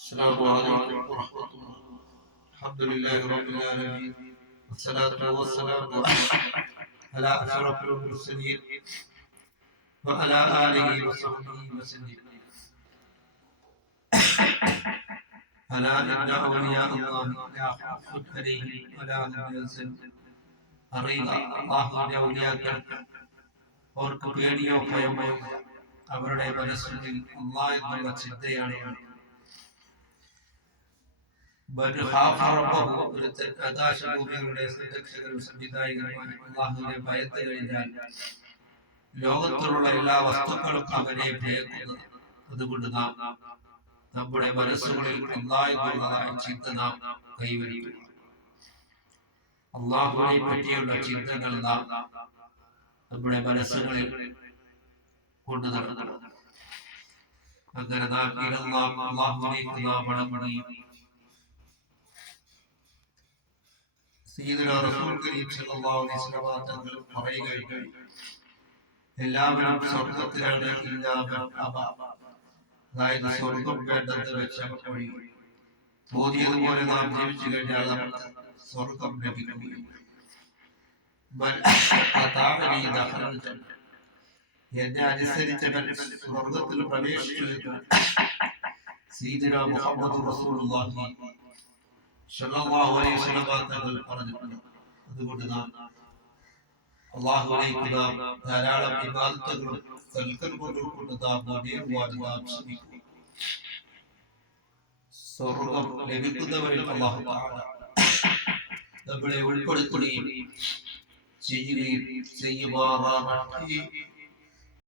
السلام عليكم ورحمة الله. الحمد لله رب العالمين، والصلاة والسلام على أشرف المرسلين وعلى آله وصحبه وسلم. ألا إن أولياء الله لا خوف عليهم ولا هم يحزنون. അറിയുക, അല്ലാഹുവിന്റെ ഔലിയാക്കൾ അവർക്ക് പേടിയോ ഭയമോ അവരുടെ മനസ്സിൽ അല്ലാഹ് എന്നുള്ള ചിന്തയാണ്. ആകാശഭൂമികളുടെ സംരക്ഷകരും സംവിധായകരുമായ അല്ലാഹുവിനെ ഭയത്ത് കഴിഞ്ഞാൽ ലോകത്തിലുള്ള എല്ലാ വസ്തുക്കളും അവനെ ഭയക്കുന്നത്. അതുകൊണ്ട് നാം നമ്മുടെ മനസ്സുകളിൽ അല്ലാഹ് എന്നുള്ളതായ ചിന്ത നാം കൈവരിക്കുക. അല്ലാഹുവിനെ പറ്റിയുള്ള ചിന്തകൾ നാം നമ്മുടെ മനസ്സുകളിൽ കൊണ്ടു നടക്കണം. അങ്ങനെ നാം അല്ലാഹുവിലേക്ക് നാം മടങ്ങുകയും സയ്യിദുനാ റസൂൽ കരീം സല്ലല്ലാഹു അലൈഹി വസല്ലം തങ്ങൾ പറയുകയുണ്ടായി, എല്ലാവരും സ്വർഗ്ഗത്തിലാണ് അതായത് സ്വർഗ്ഗം വേണ്ടെന്ന് വെച്ചവർ ഒഴികെ. തോന്നിയതുപോലെ നാം ജീവിച്ചു കഴിഞ്ഞാൽ നമുക്ക് സ്വർഗ്ഗം ലഭിക്കുകയില്ല. എന്നെ അനുസരിച്ചവൻ സ്വർഗ്ഗത്തിൽ പ്രവേശിച്ചു എന്ന് സയ്യിദുനാ മുഹമ്മദ് റസൂലുള്ളാഹി സ്വല്ലല്ലാഹു അലൈഹി വസല്ലം തങ്ങൾ പറഞ്ഞിട്ടുണ്ട്. അതുകൊണ്ട് നാം അല്ലാഹുവിലേക്ക് നാം ധാരാളം ഇബാദത്തുകളും സൽക്കർമ്മങ്ങളും കൊണ്ട് നാം മുന്നേറുവാൻ നാം ശ്രമിക്കുക. സ്വർഗ്ഗം ലഭിക്കുന്നവരിൽ അല്ലാഹു തആല നമ്മളെ ഉൾപ്പെടുത്തുകയും ചെയ്യുമാറാകട്ടെ.